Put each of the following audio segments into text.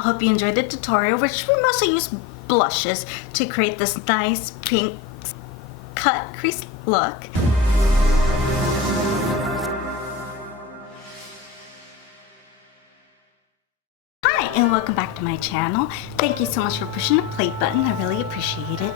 I hope you enjoyed the tutorial, which we mostly use blushes to create this nice pink cut crease look. Hi, and welcome back to my channel. Thank you so much for pushing the play button. I really appreciate it.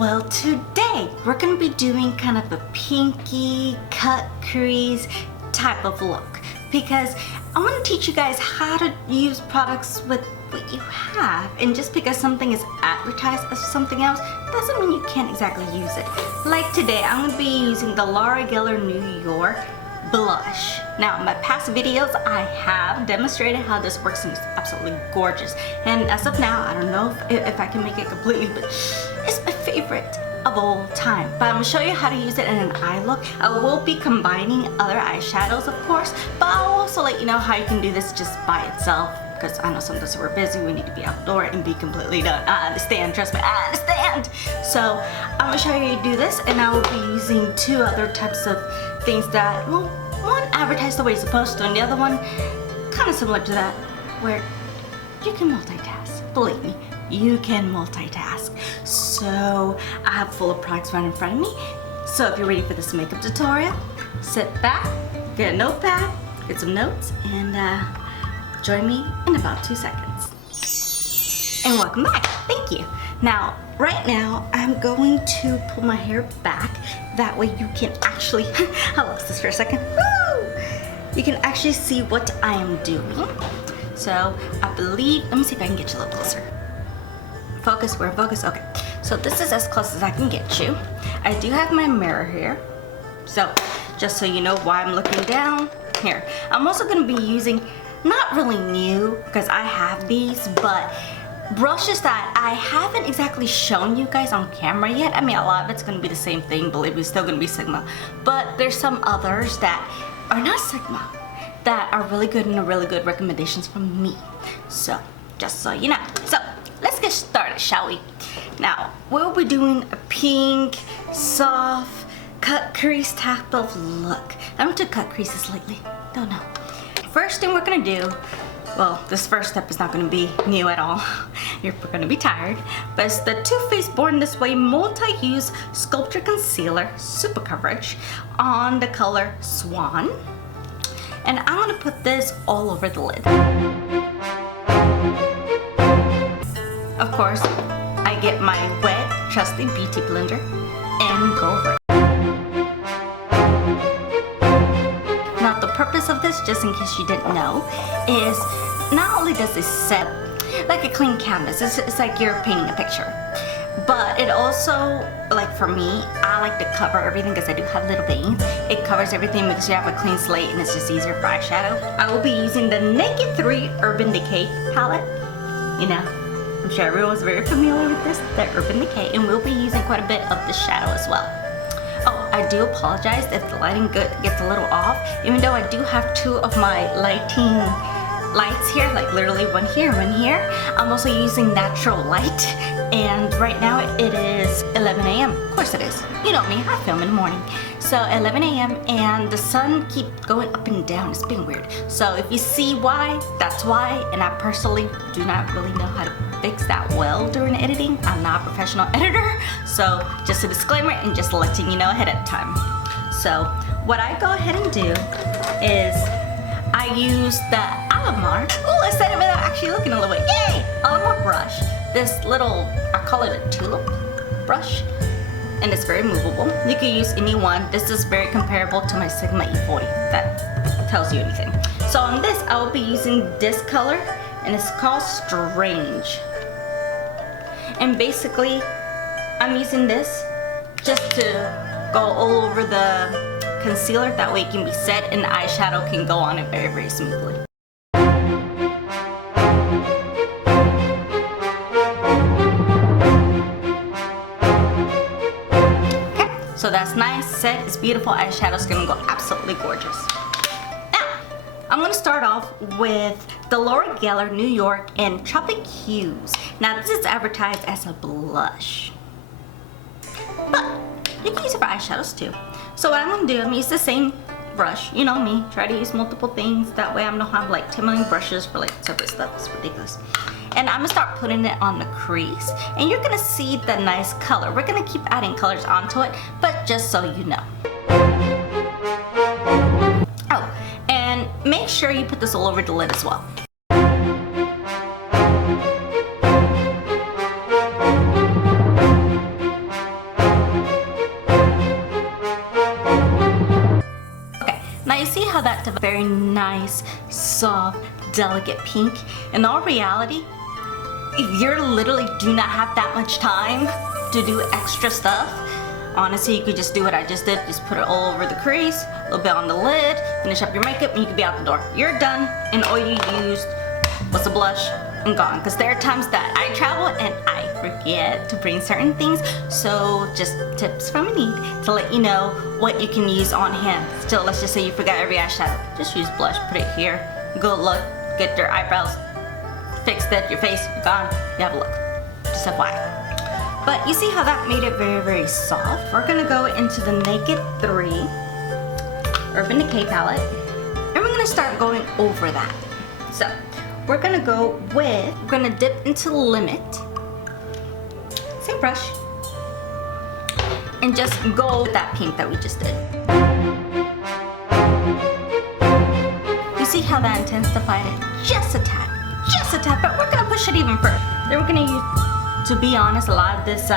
Well, today we're going to be doing kind of a pinky cut crease type of look, because I want to teach you guys how to use products with what you have, and just because something is advertised as something else doesn't mean you can't exactly use it. Like today, I'm going to be using the Laura Geller New York blush. Now, in my past videos, I have demonstrated how this works, and it's absolutely gorgeous. And as of now, I don't know if I can make it completely, but it's my favorite of all time. But I'm going to show you how to use it in an eye look. I will be combining other eyeshadows, of course, but I'll also let you know how you can do this just by itself, because I know sometimes we're busy, we need to be outdoor and be completely done. I understand, trust me, I understand. So I'm going to show you how to do this, and I will be using two other types of things that, well, one advertised the way it's supposed to, and the other one kind of similar to that, where you can multitask. Believe me, you can multitask. So I have full of products right in front of me. So if you're ready for this makeup tutorial, sit back, get a notepad, get some notes, and join me in about 2 seconds. And welcome back. Thank you. Now, right now, I'm going to pull my hair back. That way you can actually, I lost this for a second. Woo! You can actually see what I am doing. So I believe, let me see if I can get you a little closer. Focus, where focus, okay. So this is as close as I can get you. I do have my mirror here. So just so you know why I'm looking down, here. I'm also gonna be using, not really new, because I have these, but brushes that I haven't exactly shown you guys on camera yet. I mean, a lot of it's gonna be the same thing, believe me, it's still gonna be Sigma. But there's some others that are not Sigma that are really good and are really good recommendations from me. So, just so you know. So, let's get started, shall we? Now, we'll be doing a pink, soft, cut crease type of look. I don't do cut creases lately, don't know. First thing we're gonna do, well, this first step is not gonna be new at all. You're gonna be tired, but it's the Too Faced Born This Way Multi-Use Sculpture Concealer Super Coverage on the color Swan. And I'm gonna put this all over the lid. Of course, I get my wet, trusty beauty blender and go over it. Now, the purpose of this, just in case you didn't know, is not only does it set like a clean canvas, it's like you're painting a picture, but it also, like for me, I like to cover everything because I do have little veins. It covers everything because you have a clean slate and it's just easier for eyeshadow. I will be using the Naked 3 Urban Decay palette. You know, I'm sure everyone's very familiar with this, the Urban Decay, and we'll be using quite a bit of the shadow as well. Oh, I do apologize if the lighting gets a little off, even though I do have two of my lights here, like literally one here, one here. I'm also using natural light, and right now it is 11 a.m. Of course it is. You know me, I film in the morning. So 11 a.m. and the sun keeps going up and down. It's being weird. So if you see why, that's why, and I personally do not really know how to fix that well during editing. I'm not a professional editor, so just a disclaimer and just letting you know ahead of time. So what I go ahead and do is I use the Alamar. Oh, I said it without actually looking a little bit. Yay! Alamar brush. This little, I call it a tulip brush, and it's very movable. You can use any one. This is very comparable to my Sigma E40, if that tells you anything. So on this, I will be using this color, and it's called Strange. And basically, I'm using this just to go all over the concealer. That way it can be set and the eyeshadow can go on it very, very smoothly. Okay, so that's nice, set, it's beautiful. Eyeshadow's gonna go absolutely gorgeous. Now, I'm gonna start off with the Laura Geller New York in Tropic Hues. Now, this is advertised as a blush, but you can use it for eyeshadows too. So what I'm gonna do, I'm gonna use the same brush. You know me, try to use multiple things. That way I don't have like 10 million brushes for like separate stuff. It's ridiculous. And I'm gonna start putting it on the crease, and you're gonna see the nice color. We're gonna keep adding colors onto it, but just so you know. Oh, and make sure you put this all over the lid as well. Now you see how that's a very nice, soft, delicate pink. In all reality, if you literally do not have that much time to do extra stuff, honestly, you could just do what I just did. Just put it all over the crease, a little bit on the lid, finish up your makeup, and you can be out the door. You're done, and all you used was a blush and gone. Because there are times that I travel and I forget to bring certain things. So just tips from Enid to let you know what you can use on hand. Still, let's just say you forgot every eyeshadow. Just use blush, put it here, go look, get your eyebrows fixed it, your face, you're gone, you have a look. Just FYI. But you see how that made it very, very soft. We're gonna go into the Naked 3 Urban Decay palette, and we're gonna start going over that. So, we're gonna go with, we're gonna dip into Limit, same brush, and just go with that pink that we just did. You see how that intensified it just a tad, but we're gonna push it even further. Then we're gonna use, to be honest, a lot of this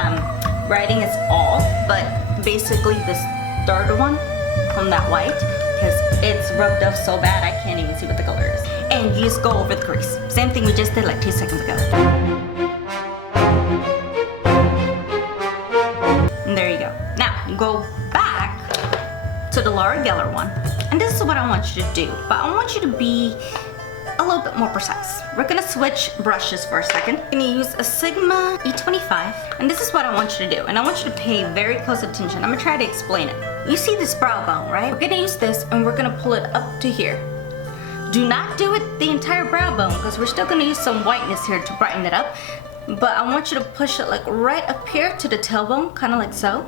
writing is off, but basically this third one from that white, because it's rubbed off so bad I can't even see what the color is. And you just go over the crease. Same thing we just did like 2 seconds ago. And there you go. Now, go back to the Laura Geller one. And this is what I want you to do, but I want you to be a little bit more precise. We're gonna switch brushes for a second. I'm gonna use a Sigma E25, and this is what I want you to do, and I want you to pay very close attention. I'm gonna try to explain it. You see this brow bone, right? We're gonna use this, and we're gonna pull it up to here. Do not do it the entire brow bone, because we're still gonna use some whiteness here to brighten it up, but I want you to push it like right up here to the tailbone, kind of like so.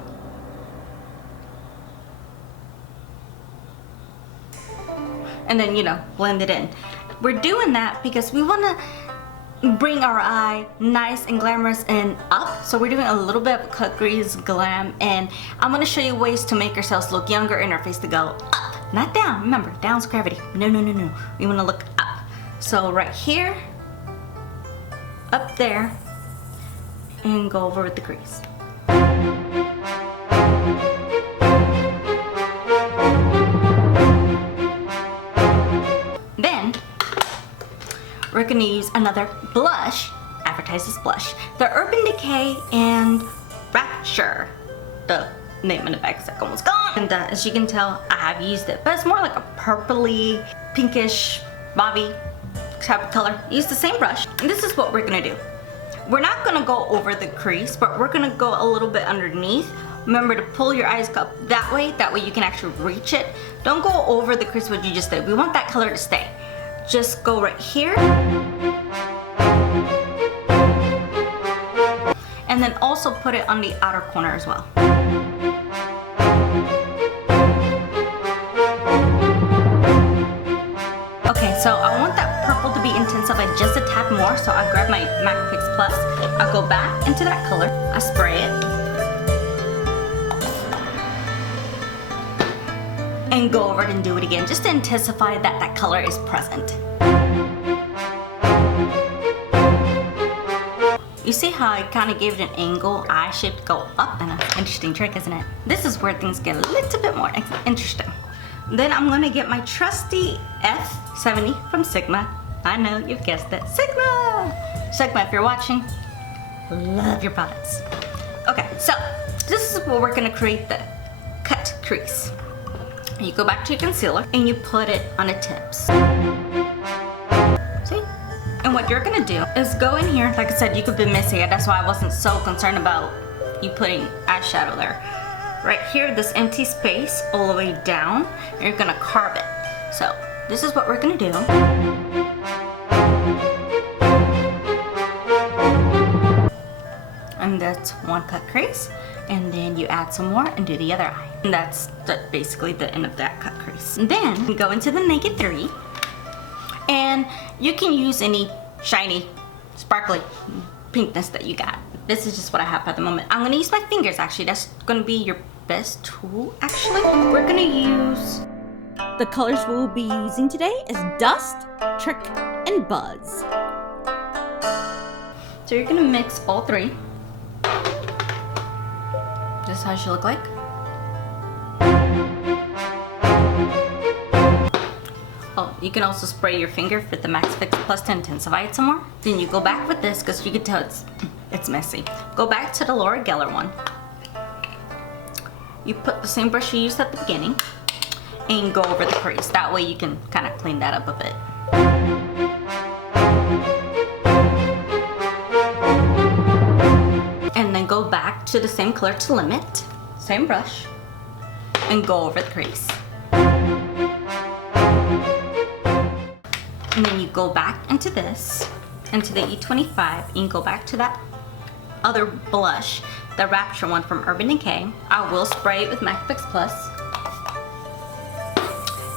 And then, you know, blend it in. We're doing that because we want to bring our eye nice and glamorous and up. So we're doing a little bit of cut crease glam, and I'm going to show you ways to make yourselves look younger and our face to go up, not down. Remember, down's gravity. No. We want to look up. So right here, up there, and go over with the crease. Then we're gonna use another blush, advertises blush, the Urban Decay and Rapture. The name in the back is like almost gone. And as you can tell, I have used it, but it's more like a purpley, pinkish, mauve type of color. Use the same brush, and this is what we're gonna do. We're not gonna go over the crease, but we're gonna go a little bit underneath. Remember to pull your eyes up that way you can actually reach it. Don't go over the crease what you just did. We want that color to stay. Just go right here. And then also put it on the outer corner as well. Okay, so I want that purple to be intensified just a tad more, so I grab my MAC Fix Plus. I'll go back into that color. I spray it. And go over it and do it again, just to intensify that that color is present. You see how I kind of gave it an angle, eye shape to go up, and an interesting trick, isn't it? This is where things get a little bit more interesting. Then I'm gonna get my trusty F70 from Sigma. I know, you've guessed it, Sigma! Sigma, if you're watching, love your products. Okay, so this is where we're gonna create the cut crease. You go back to your concealer and you put it on the tips. See? And what you're gonna do is go in here, like I said, you could be missing it. That's why I wasn't so concerned about you putting eyeshadow there. Right here, this empty space all the way down, and you're gonna carve it. So this is what we're gonna do. And that's one cut crease, and then you add some more and do the other eye. And that's basically the end of that cut crease. And then we go into the Naked 3. And you can use any shiny, sparkly pinkness that you got. This is just what I have at the moment. I'm gonna use my fingers actually. That's gonna be your best tool actually. We're gonna use... The colors we'll be using today is Dust, Trick, and Buzz. So you're gonna mix all three. This is how she look like. Oh, you can also spray your finger with the Max Fix Plus to intensify it some more. Then you go back with this because you can tell it's messy. Go back to the Laura Geller one. You put the same brush you used at the beginning and go over the crease. That way you can kind of clean that up a bit. And then go back to the same color to limit, same brush, and go over the crease. And then you go back into this, into the E25, and go back to that other blush, the Rapture one from Urban Decay. I will spray it with Max Fix Plus.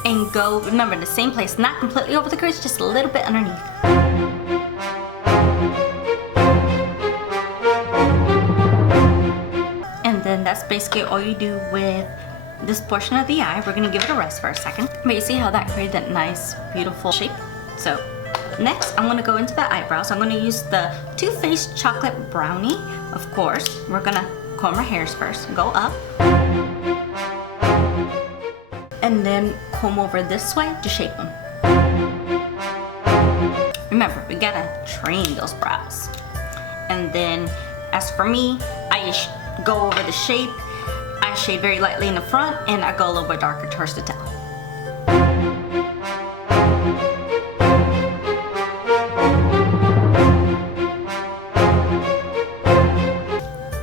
And go, remember, the same place, not completely over the crease, just a little bit underneath. And then that's basically all you do with this portion of the eye. We're gonna give it a rest for a second. But you see how that created that nice, beautiful shape? So next, I'm gonna go into the eyebrows. I'm gonna use the TooFaced Chocolate Brownie. Of course, we're gonna comb our hairs first. Go up. And then comb over this way to shape them. Remember, we gotta train those brows. And then, as for me, I just go over the shape. I shade very lightly in the front, and I go a little bit darker towards the tail.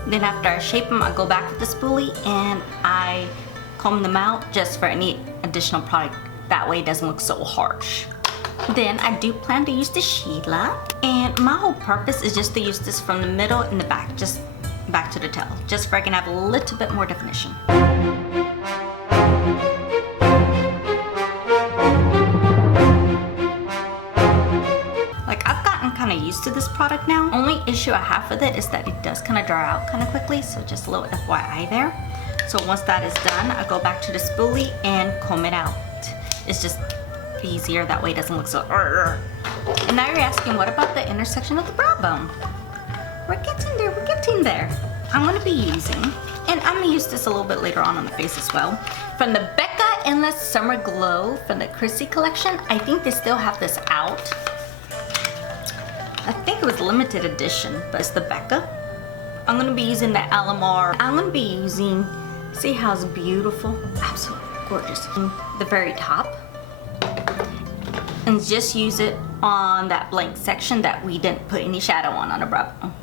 Then after I shape them, I go back with the spoolie and I comb them out just for any additional product. That way it doesn't look so harsh. Then I do plan to use the Sheila, and my whole purpose is just to use this from the middle and the back, just back to the tail, just so I can have a little bit more definition. Like, I've gotten kind of used to this product now. Only issue I have with it is that it does kind of dry out kind of quickly, so just a little FYI there. So once that is done, I go back to the spoolie and comb it out. It's just easier, that way it doesn't look so And now you're asking, what about the intersection of the brow bone? We're getting there. I'm gonna be using, and I'm gonna use this a little bit later on the face as well, from the Becca Endless Summer Glow from the Crease collection. I think they still have this out. I think it was limited edition, but it's the Becca. I'm gonna be using the Alamar. I'm gonna be using, see how it's beautiful? Absolutely gorgeous. The very top. And just use it on that blank section that we didn't put any shadow on the brow bone.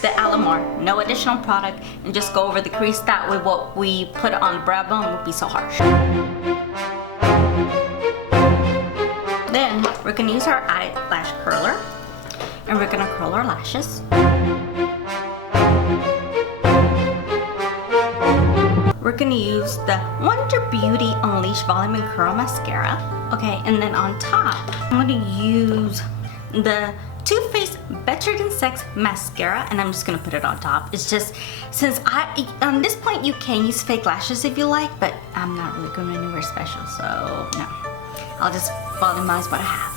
The Alamar, no additional product, and just go over the crease. That way what we put on the brow bone won't be so harsh. Then we're gonna use our eyelash curler, and we're gonna curl our lashes. We're gonna use the Wonder Beauty Unleash Volume and Curl Mascara. Okay, and then on top, I'm gonna use the TooFaced Better Than Sex Mascara, and I'm just gonna put it on top. It's just, since on this point you can use fake lashes if you like, but I'm not really going anywhere special, so no. I'll just volumize what I have.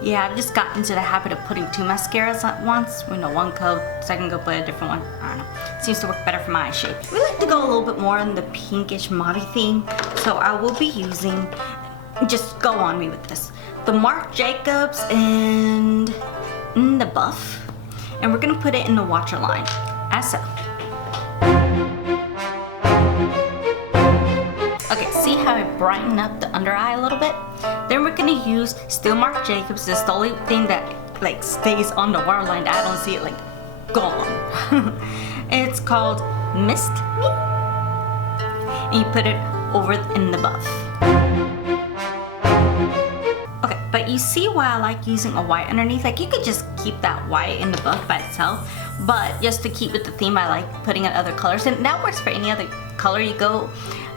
Yeah, I've just gotten into the habit of putting two mascaras at once. You know, one coat, so I can go put a different one. I don't know. It seems to work better for my eye shape. We like to go a little bit more on the pinkish maudey theme, so I will be using, just go on me with this, the Marc Jacobs and the Buff. And we're gonna put it in the water line, as so. Okay, see how I brighten up the under eye a little bit? Then we're gonna use still Marc Jacobs. This is the only thing that like stays on the waterline. I don't see it like gone. It's called Mist Me. and you put it over in the buff. Okay, but you see why I like using a white underneath? Like, you could just keep that white in the buff by itself, but just to keep with the theme, I like putting in other colors, and that works for any other color you go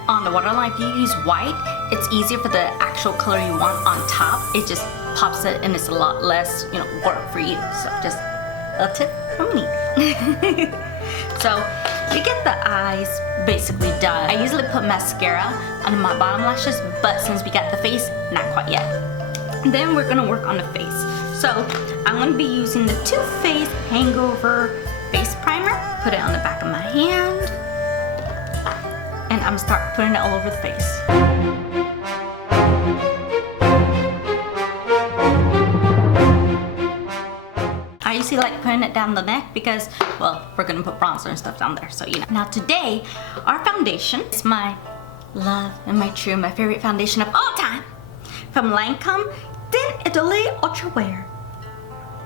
on the waterline. If you use white, it's easier for the actual color you want on top. It just pops it, and it's a lot less, you know, work for you. So just a tip from me. So you get the eyes basically done. I usually put mascara on my bottom lashes, but since we got the face, not quite yet. Then we're gonna work on the face. So I'm gonna be using the TooFaced Hangover face primer. Put it on the back of my hand, and I'm gonna start putting it all over the face. I usually like putting it down the neck because, well, we're gonna put bronzer and stuff down there, so you know. Now today, our foundation is my love and my true, my favorite foundation of all time. From Lancome, Teint Ultra Wear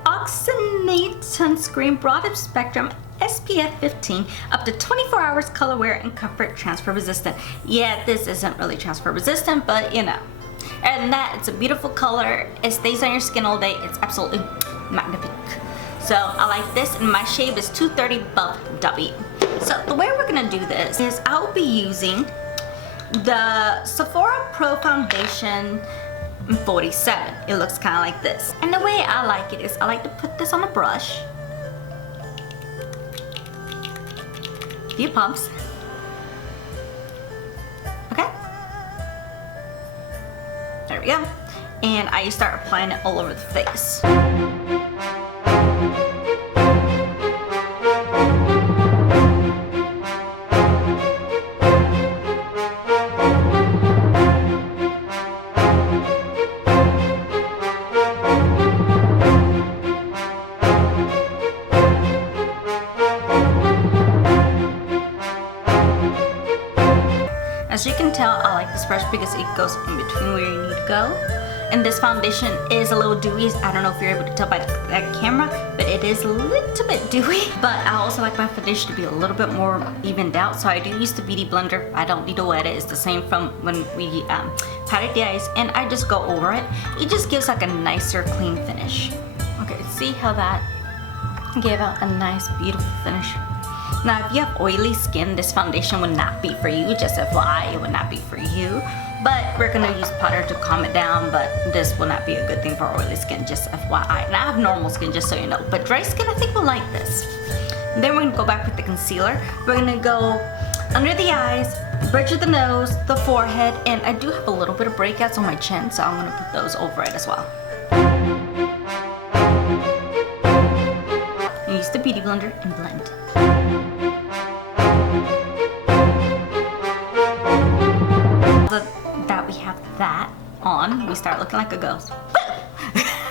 Oxygenate Sunscreen Broad Spectrum SPF 15, up to 24 hours color wear and comfort transfer resistant. Yeah, this isn't really transfer resistant, but you know. And that, it's a beautiful color. It stays on your skin all day. It's absolutely magnifique. So I like this, and my shade is 230 Buff W. So the way we're gonna do this is I'll be using the Sephora Pro Foundation 47. It looks kind of like this. And the way I like it is I like to put this on a brush. Few pumps. Okay. There we go. And I start applying it all over the face. As you can tell, I like this brush because it goes in between where you need to go. And this foundation is a little dewy. I don't know if you're able to tell by that camera, but it is a little bit dewy. But I also like my foundation to be a little bit more evened out, so I do use the Beauty Blender. I don't need to wet it. It's the same from when we patted the eyes, and I just go over it. It just gives like a nicer, clean finish. Okay, see how that gave out a nice, beautiful finish. Now, if you have oily skin, this foundation would not be for you. Just FYI, it would not be for you. But we're gonna use powder to calm it down, but this will not be a good thing for oily skin, just FYI. And I have normal skin, just so you know. But dry skin, I think will like this. And then we're gonna go back with the concealer. We're gonna go under the eyes, bridge of the nose, the forehead, and I do have a little bit of breakouts on my chin, so I'm gonna put those over it as well. And use the Beauty Blender and blend. That we have that on, we start looking like a ghost.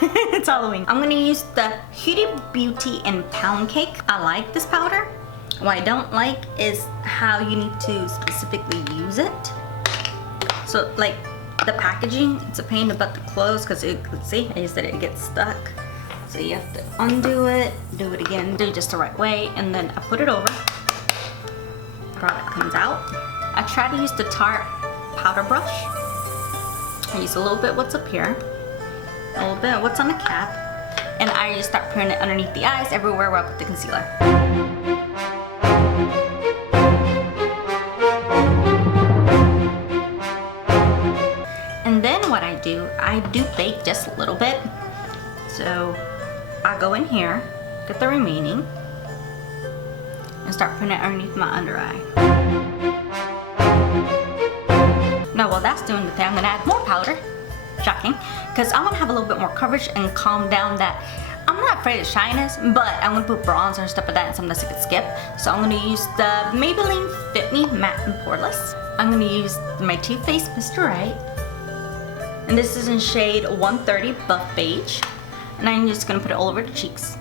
It's Halloween. I'm gonna use the Huda Beauty and Pound Cake. I like this powder. What I don't like is how you need to specifically use it. So like the packaging, it's a pain in the butt to close because you can see, I used it gets stuck. So you have to undo it, do it again, do it just the right way, and then I put it over. Product comes out. I try to use the Tarte powder brush. I use a little bit what's up here, a little bit what's on the cap, and I just start putting it underneath the eyes everywhere where I put the concealer. And then what I do bake just a little bit. So I go in here, get the remaining, and start putting it underneath my under eye. Now while that's doing the thing, I'm gonna add more powder, shocking, because I wanna have a little bit more coverage and calm down that, I'm not afraid of shyness, but I'm gonna put bronzer and stuff like that and something that I could skip. So I'm gonna use the Maybelline Fit Me Matte and Poreless. I'm gonna use my TooFaced Mr. Right, and this is in shade 130 Buff Beige, and I'm just gonna put it all over the cheeks.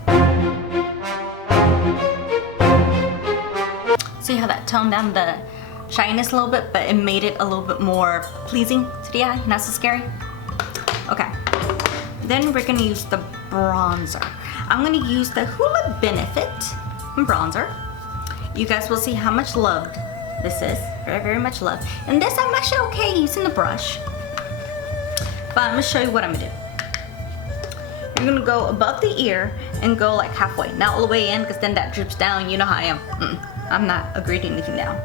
See how that toned down the shyness a little bit, but it made it a little bit more pleasing to the eye, not so scary. Okay, then we're gonna use the bronzer. I'm gonna use the Hoola Benefit bronzer. You guys will see how much loved this is. Very, very much love. And this I'm actually okay using the brush. But I'm gonna show you what I'm gonna do. You're gonna go above the ear and go like halfway. Not all the way in, because then that drips down. You know how I am. I'm not agreeing to anything down.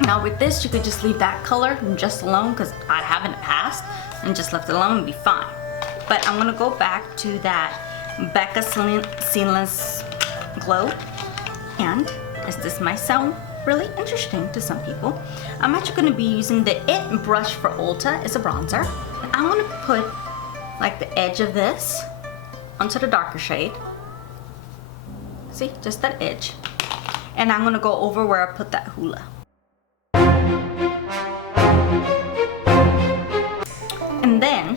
Now with this, you could just leave that color just alone, because I have in the past, and just left it alone and be fine. But I'm gonna go back to that Becca Seamless Glow. And as this might sound really interesting to some people, I'm actually going to be using the It brush for Ulta. It's a bronzer. I'm going to put like the edge of this onto the darker shade. See, just that edge. And I'm going to go over where I put that Huda. And then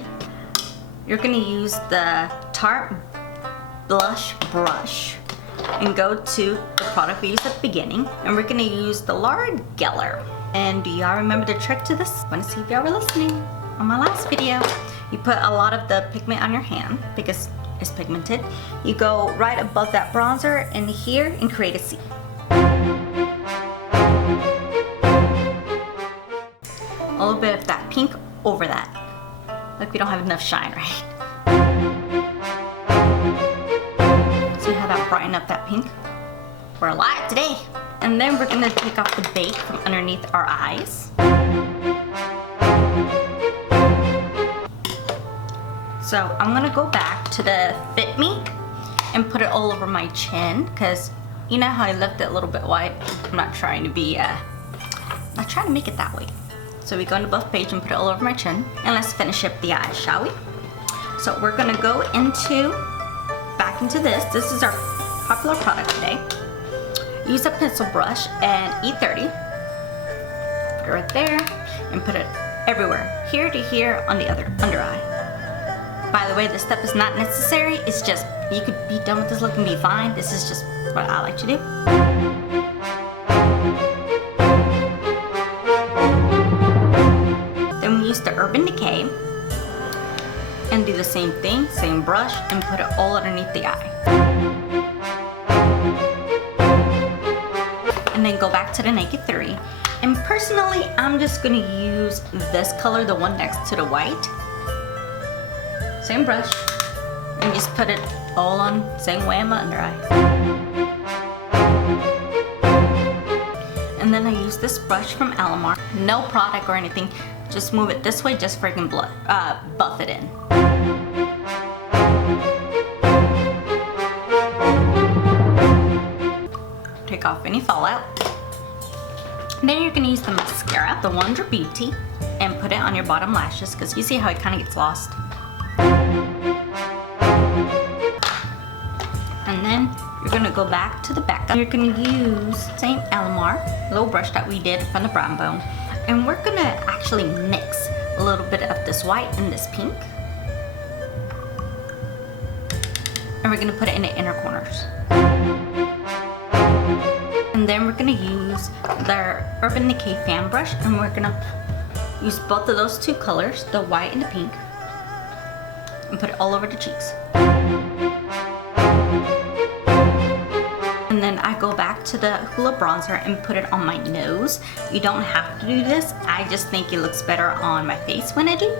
you're going to use the Tarte blush brush and go to the product we used at the beginning, and we're gonna use the Laura Geller. And do y'all remember the trick to this? I wanna see if y'all were listening on my last video. You put a lot of the pigment on your hand because it's pigmented. You go right above that bronzer and here and create a C. A little bit of that pink over that. Like we don't have enough shine, right? See how that brighten up that pink? We're alive today. And then we're gonna take off the bake from underneath our eyes. So I'm gonna go back to the Fit Me and put it all over my chin, because you know how I left it a little bit white? I'm not trying to be, not trying to make it that way. So we go into both page and put it all over my chin. And let's finish up the eyes, shall we? So we're gonna go back into this. This is our popular product today. Use a pencil brush and E30. Put it right there and put it everywhere. Here to here on the other under eye. By the way, this step is not necessary. It's just, you could be done with this look and be fine. This is just what I like to do. Then we use the Urban Decay and do the same thing, same brush, and put it all underneath the eye. And then go back to the Naked 3. And personally, I'm just gonna use this color, the one next to the white. Same brush, and just put it all on, same way on my under eye. And then I use this brush from Alamar. No product or anything, just move it this way, just freaking buff it in. Take off any fallout. Then you're gonna use the mascara, the Wonder Beauty, and put it on your bottom lashes, because you see how it kind of gets lost. And then you're gonna go back to the Becca. You're gonna use same Alamar little brush that we did from the brown bone, and we're gonna actually mix a little bit of this white and this pink, and we're gonna put it in the inner corners. And then we're gonna use the Urban Decay fan brush, and we're gonna use both of those two colors, the white and the pink, and put it all over the cheeks. And then I go back to the Huda bronzer and put it on my nose. You don't have to do this. I just think it looks better on my face when I do.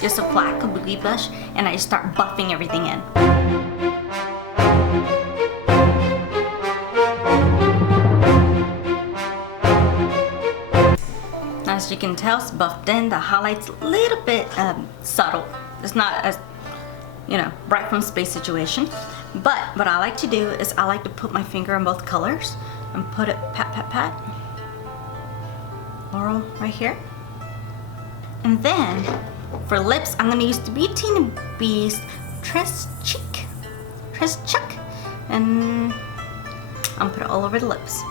Just a flat kabuki brush, and I just start buffing everything in. As you can tell, it's buffed in. The highlight's a little bit subtle. It's not as, you know, bright from space situation. But what I like to do is I like to put my finger on both colors and put it pat, pat, pat. Laurel right here. And then for lips, I'm gonna use the Beauty and the Beast Tres Chuck, and I'm gonna put it all over the lips.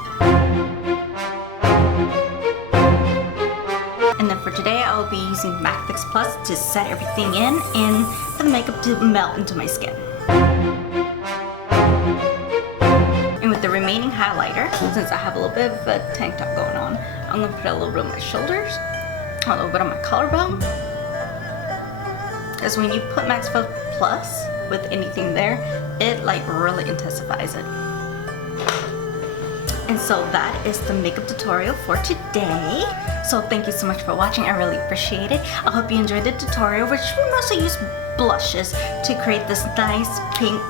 And then for today, I will be using MAC Fix Plus to set everything in and for the makeup to melt into my skin. And with the remaining highlighter, since I have a little bit of a tank top going on, I'm gonna put a little bit on my shoulders, a little bit on my collarbone, because when you put Max Filter Plus with anything there, it like really intensifies it. And so that is the makeup tutorial for today. So thank you so much for watching. I really appreciate it. I hope you enjoyed the tutorial, which we mostly use blushes to create this nice pink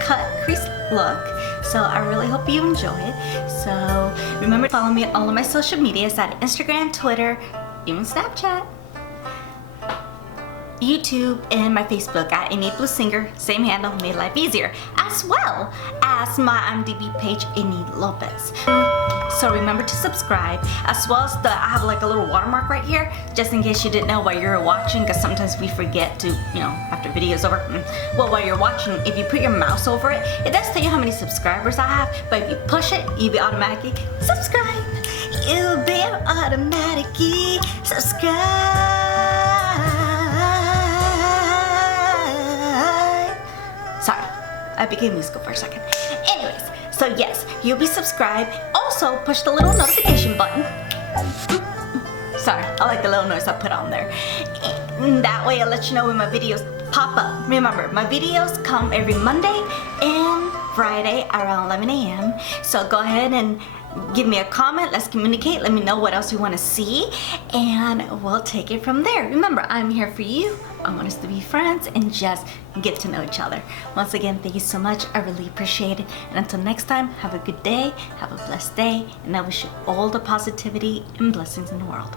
cut crease look. So I really hope you enjoy it. So remember to follow me on all of my social medias at Instagram, Twitter, even Snapchat, YouTube, and my Facebook at Enidbluesinger, same handle, made life easier, as well as my IMDb page, Enid Lopez. So remember to subscribe, as well as I have like a little watermark right here, just in case you didn't know while you're watching, because sometimes we forget to, you know, after video's over. Well, while you're watching, if you put your mouse over it, it does tell you how many subscribers I have, but if you push it, you'll be automatically subscribed. You'll be automatically subscribed. Sorry, I became musical for a second. Anyways, so yes, you'll be subscribed. Also, push the little notification button. Sorry, I like the little noise I put on there. And that way, I'll let you know when my videos pop up. Remember, my videos come every Monday and Friday around 11 a.m. So go ahead and give me a comment. Let's communicate. Let me know what else you want to see, and we'll take it from there. Remember, I'm here for you. I want us to be friends and just get to know each other. Once again, thank you so much. I really appreciate it. And until next time, have a good day, have a blessed day, and I wish you all the positivity and blessings in the world.